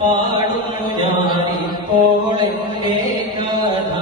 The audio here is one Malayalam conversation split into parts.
പാടുന്നു ഞാനിപ്പോൾ എന്റെ കഥ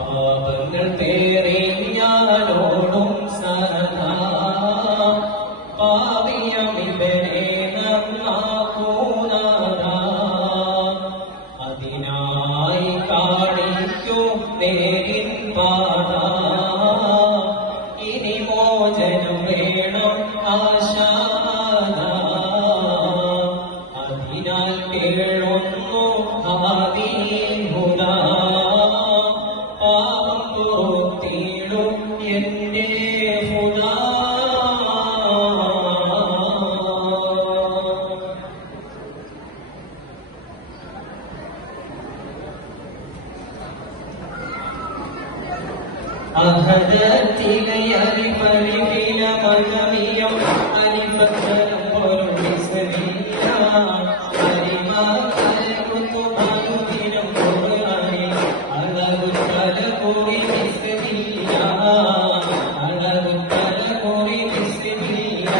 പാപങ്ങൾ പേറി ഞാനോടും സദാ പാവിയമിവരെ നന്നാക്കൂനാഥാ അതിനായി കാണിക്കും നേരിൻ പാത ഇനി മോചനം വേണം ആശാദ അതിനാൽ കേൾക്കുന്നു ആദീഹുദാ പാപം തോർത്തിടും എന്റെ ഹുദാ അഹദത്തിലെ അരിഫലിഫില മജമിയം അരിഫത്തരം പോലും വിസ്മില്ല അരിമ അലകുത്തു ഭാനുദിനം ഖുർആനി അലകുത്തല കൂടി വിസ്മില്ല അലകുത്തല കൂടി വിസ്മില്ല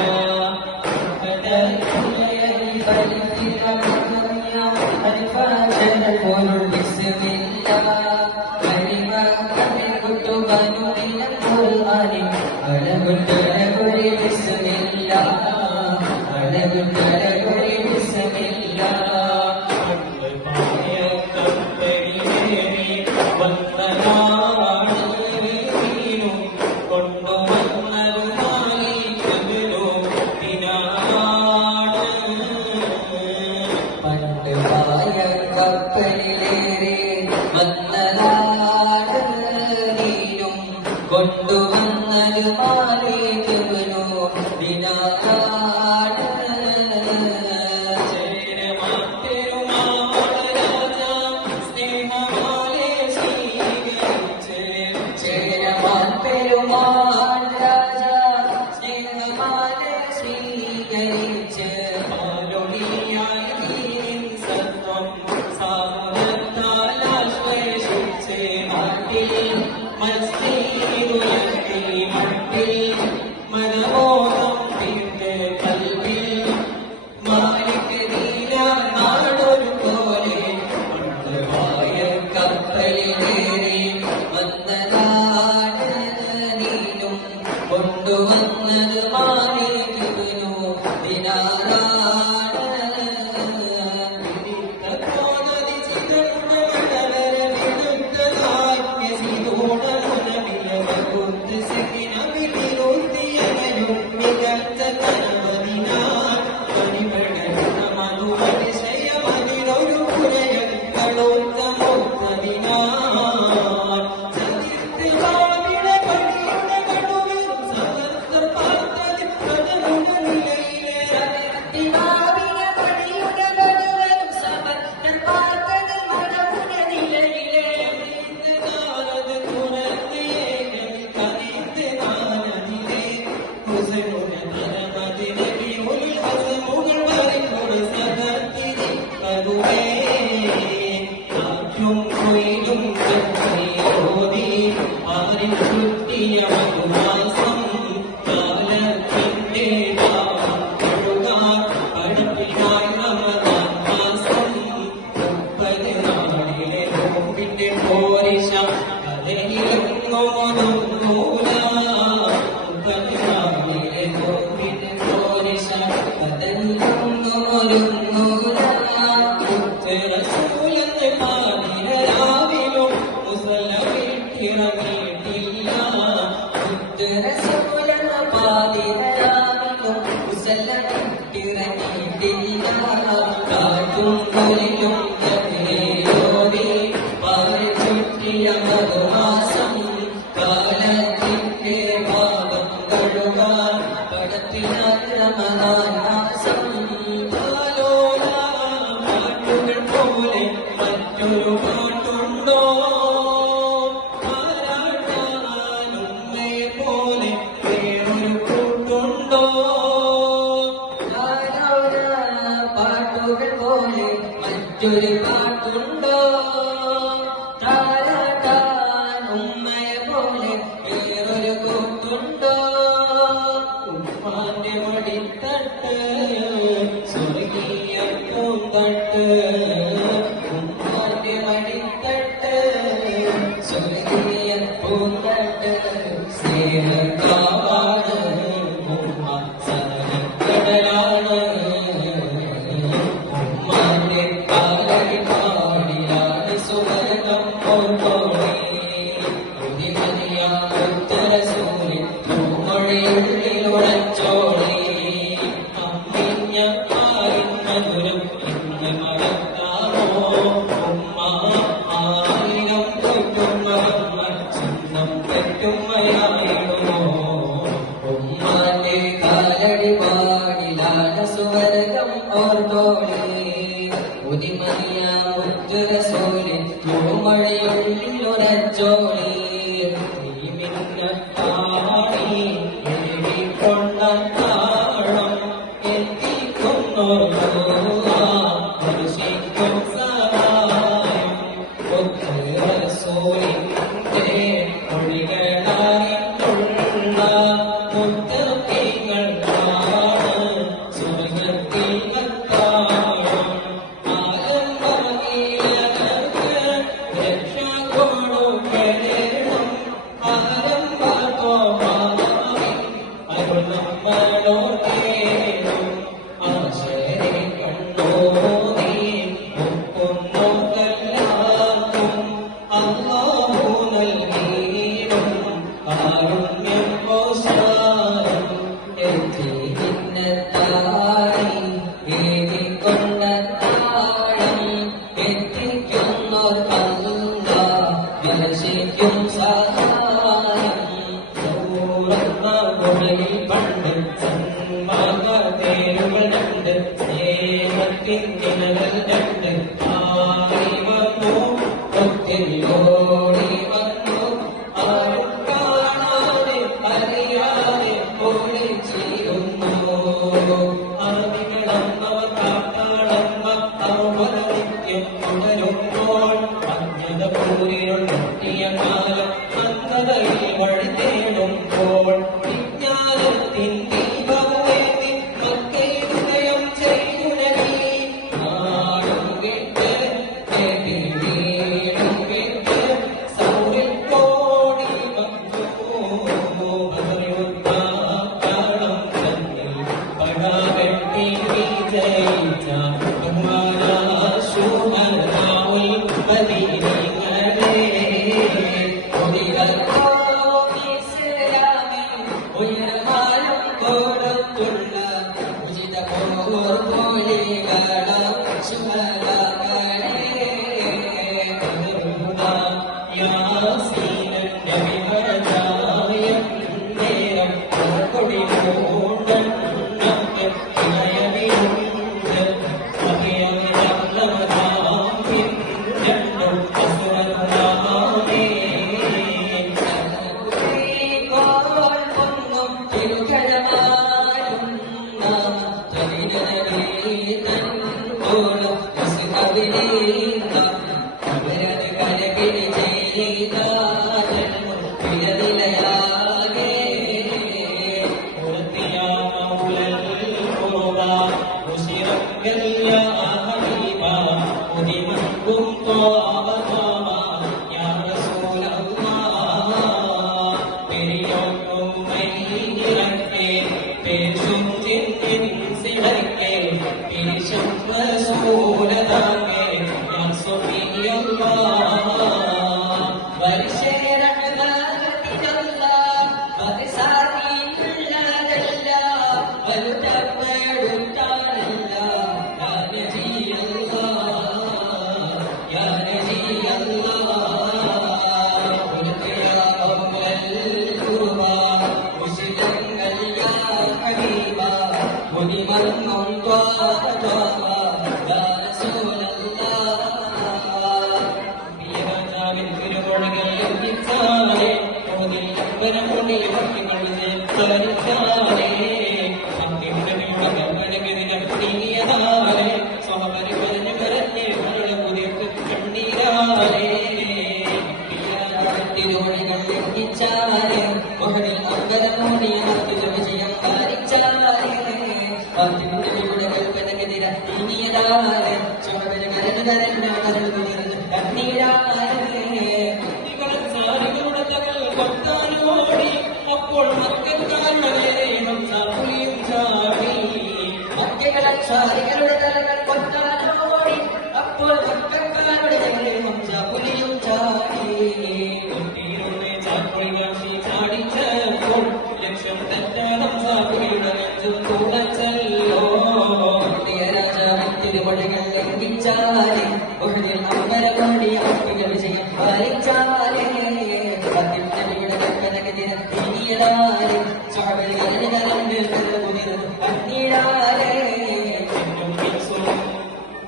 അഹദത്തിലെ അരിഫലിഫില മജമിയം അരിഫത്തരം പോലും വിസ്മില്ല കൊണ്ടുവന്നത് മാലികനോ ദിനാനാട് സ്നേഹമാലെ സ്വീകരിച്ച് ചേരമാൻ പെരുമാൻ രാജ സ്നേഹമാലെ സ്വീകരിച്ച് പാലൊളിയായി സത്വം സാമത്താൽ ആശ്ലേഷിച്ച് നാട്ടിൽ മനമോഹം തീർത്ത് കൽവിൽ മാലിക്കരീല നാടൊരു പോലെ മണ്ഡവായ കപ്പലിലേറി വന്നതാണ് നീനും കൊണ്ടുവന്നത് മാലികനു ദിനാറാണ് മറ്റൊരു പാട്ടുണ്ടോ താരാട്ടാൻ ഉമ്മയെ പോലെ വേറൊരു ഉമ്മാന്റെ മടിത്തട്ട് സ്വർഗീയ പൂന്തട്ട് ഉമ്മാന്റെ മടിത്തട്ട് സ്വർഗീയ പൂന്തട്ട് സ്നേഹക്കാവാണ് ഉമ്മ സകലക്കടലാണ് ഉമ്മാന്റെ കാലടി പാടിയാണ് സുവർഗം പോർത്തോളി ഉത്തരസൂര്യ പൂമഴയുള്ളിലുടച്ചോളി അമ്മിഞ്ഞ ആരിൻ മധുരം എന്ന് മറക്കാമോ ഉമ്മ ആയിരം തൊട്ടുമ്മ സ്വന്തം പെറ്റുമ്മയായിടുമോ ഉമ്മാന്റെ കാലടി പാടിലാണ് സുവർഗം ഓർത്തോളി ഉദിമറിയ ഉത്തരസൂര്യ പൂമഴയുള്ളിലുടച്ചോളി ിച്ചാരെ മഹനിൽ അമ്പലമോടിയ വിജയം കാരിച്ചാൽ പുലിയും ചാടി മക്കളുടെ തലകൾ കൊത്താനോടി അപ്പോൾ മക്കാരുടെ പുലിയും ചാടി ചാടിച്ചപ്പോൾ ലക്ഷ്യം തെറ്റാനം സാപുലിയുടെ നെഞ്ചും തുളച്ചല്ലോ തിരുവടികൾ ലംഘിച്ചാലേ ഒഴിൽ അമ്പരമോടി അപ്പികൾ വിജയം പാലിച്ചാലേ പത്തിനടിയുടെ കൽപ്പനകതിന് തിരിയിടാലേ ചാവലികളുടെ കലണ്ടിൽ കുതിർന്നു പന്നിടാലേ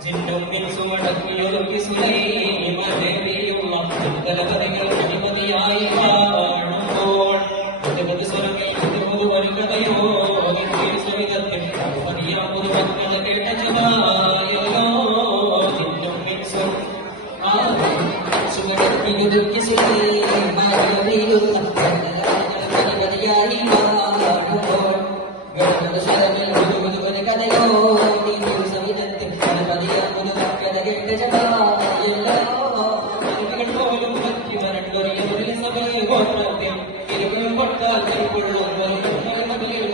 ജിന്നും മിൻസും അടക്കിയൊരുക്കി സുലൈമാനേറിയുള്ള ദലപതികൾ അധിപതിയായി കാണുമ്പോൾ സ്വരങ്ങൾ കഥയോ സവിധത്തിൽ പതിയാമൊരു മക്കളെ കേട്ട ജവായല്ലോ ജിന്നും മിൻസും സുഖടുക്കി സുലൈമാനേറിയുള്ള അധിപതിയായി കാണുമ്പോൾ സ്വരങ്ങൾ കഥയോ പോലും മറ്റു വരണ്ടൊരു സഭയിൽ ഗോത്രത്തിൽ ഇരുപത് കൊട്ടാൽ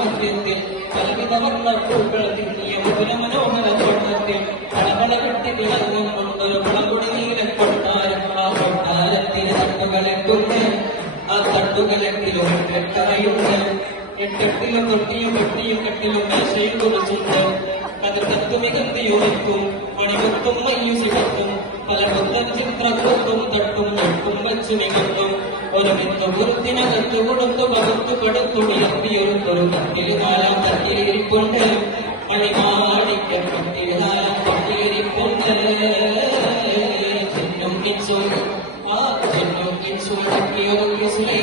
മധ്യത്തിൽ പലവിധ വർണ്ണപ്പൂക്കൾ തിങ്ങിയ മനോഹര തോട്ടത്തിൽ കളകള കെട്ടി തിളങ്ങുന്നൊരു കുളകുടി നീല കൊട്ടാരം ആ കൊട്ടാരത്തിന് തട്ടുകളെട്ടുണ്ട് ആ തട്ടുകളെട്ടിലും കെട്ടറയുണ്ട് എട്ടെട്ടിലും തൊട്ടിയും കെട്ടിയും കെട്ടിലും മേശയും കുറിച്ചുണ്ട് കഥകത്തു മികന്തിയുറക്കും മണിമുത്തും മയ്യു സിടത്തും പല പുത്തൻ ചിത്രക്കൊത്തും തട്ടും ഞെട്ടും വച്ചു മികത്തും ഒരു മിത്തു കുറുത്തിനകത്തു കൊടുത്തു പകുത്തു കടുത്തുടിയപ്പിയൊരുത്തൊരു കത്തിരി നാലാം തട്ടിയിരിപ്പുണ്ട് മണിമാണിക്കം കത്തിരി നാലാം തട്ടിയിരിപ്പുണ്ട് ചിന്നും കിച്ചു ആ ചിന്നും കിച്ചു തട്ടിയൊരു കിസുലേ